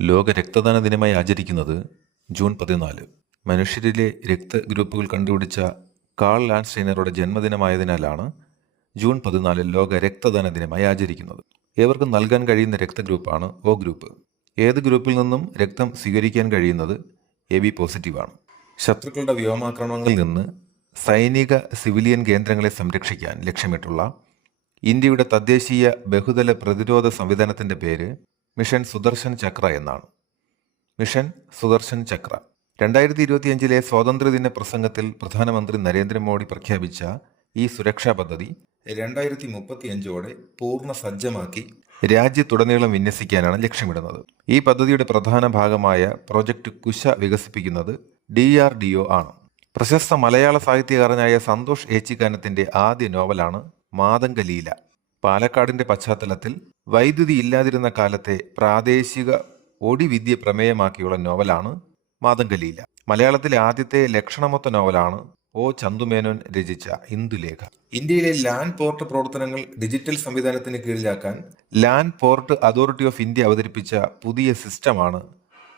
ലോക രക്തദാന ദിനമായി ആചരിക്കുന്നത് ജൂൺ 14. മനുഷ്യരിലെ രക്തഗ്രൂപ്പുകൾ കണ്ടുപിടിച്ച കാൾ ലാൻഡ്സ്റ്റൈനറുടെ ജന്മദിനമായതിനാലാണ് ജൂൺ 14 ലോക രക്തദാന ദിനമായി ആചരിക്കുന്നത്. ഏവർക്കും നൽകാൻ കഴിയുന്ന രക്തഗ്രൂപ്പാണ് ഒ ഗ്രൂപ്പ്. ഏത് ഗ്രൂപ്പിൽ നിന്നും രക്തം സ്വീകരിക്കാൻ കഴിയുന്നത് AB പോസിറ്റീവാണ്. ശത്രുക്കളുടെ വ്യോമാക്രമണങ്ങളിൽ നിന്ന് സൈനിക സിവിലിയൻ കേന്ദ്രങ്ങളെ സംരക്ഷിക്കാൻ ലക്ഷ്യമിട്ടുള്ള ഇന്ത്യയുടെ തദ്ദേശീയ ബഹുതല പ്രതിരോധ സംവിധാനത്തിൻ്റെ പേര് മിഷൻ സുദർശൻ ചക്ര എന്നാണ്. മിഷൻ സുദർശൻ ചക്ര 2025 സ്വാതന്ത്ര്യദിന പ്രസംഗത്തിൽ പ്രധാനമന്ത്രി നരേന്ദ്രമോദി പ്രഖ്യാപിച്ച ഈ സുരക്ഷാ പദ്ധതി 2035 പൂർണ്ണ സജ്ജമാക്കി രാജ്യത്തുടനീളം വിന്യസിക്കാനാണ് ലക്ഷ്യമിടുന്നത്. ഈ പദ്ധതിയുടെ പ്രധാന ഭാഗമായ പ്രോജക്റ്റ് കുശ വികസിപ്പിക്കുന്നത് DRDO ആണ്. പ്രശസ്ത മലയാള സാഹിത്യകാരനായ സന്തോഷ് ഏച്ചിക്കാനത്തിന്റെ ആദ്യ നോവലാണ് മാതംഗലീല. പാലക്കാടിന്റെ പശ്ചാത്തലത്തിൽ വൈദ്യുതി ഇല്ലാതിരുന്ന കാലത്തെ പ്രാദേശിക ഒടിവിദ്യ പ്രമേയമാക്കിയുള്ള നോവലാണ് മാതംഗലീല. മലയാളത്തിലെ ആദ്യത്തെ ലക്ഷണമൊത്ത നോവലാണ് O ചന്തുമേനോൻ രചിച്ച ഇന്ദുലേഖ. ഇന്ത്യയിലെ ലാൻഡ് പോർട്ട് പ്രവർത്തനങ്ങൾ ഡിജിറ്റൽ സംവിധാനത്തിന് കീഴിലാക്കാൻ land port authority of India അവതരിപ്പിച്ച പുതിയ സിസ്റ്റമാണ്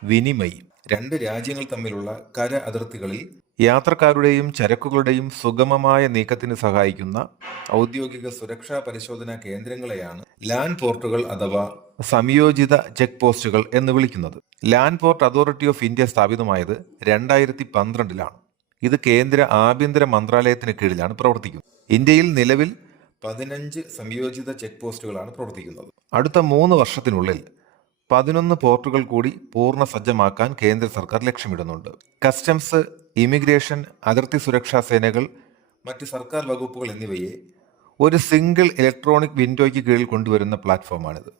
വിനിമയി. രണ്ട് രാജ്യങ്ങൾ തമ്മിലുള്ള കര അതിർത്തികളിൽ യാത്രക്കാരുടെയും ചരക്കുകളുടെയും സുഗമമായ നീക്കത്തിന് സഹായിക്കുന്ന ഔദ്യോഗിക സുരക്ഷാ പരിശോധനാ കേന്ദ്രങ്ങളെയാണ് ലാൻഡ് പോർട്ടുകൾ അഥവാ സംയോജിത ചെക്ക് പോസ്റ്റുകൾ എന്ന് വിളിക്കുന്നത്. Land port authority of India സ്ഥാപിതമായത് 2012 ഇത് കേന്ദ്ര ആഭ്യന്തര മന്ത്രാലയത്തിന് കീഴിലാണ് പ്രവർത്തിക്കുന്നത്. ഇന്ത്യയിൽ നിലവിൽ 15 സംയോജിത ചെക്ക് പോസ്റ്റുകളാണ് പ്രവർത്തിക്കുന്നത്. അടുത്ത 3 വർഷത്തിനുള്ളിൽ 11 പോർട്ടുകൾ കൂടി പൂർണ്ണ സജ്ജമാക്കാൻ കേന്ദ്ര സർക്കാർ ലക്ഷ്യമിടുന്നുണ്ട്. കസ്റ്റംസ്, ഇമിഗ്രേഷൻ, അതിർത്തി സുരക്ഷാ സേനകൾ, മറ്റ് സർക്കാർ വകുപ്പുകൾ എന്നിവയെ ഒരു സിംഗിൾ ഇലക്ട്രോണിക് വിൻഡോയ്ക്ക് കീഴിൽ കൊണ്ടുവരുന്ന പ്ലാറ്റ്ഫോമാണിത്.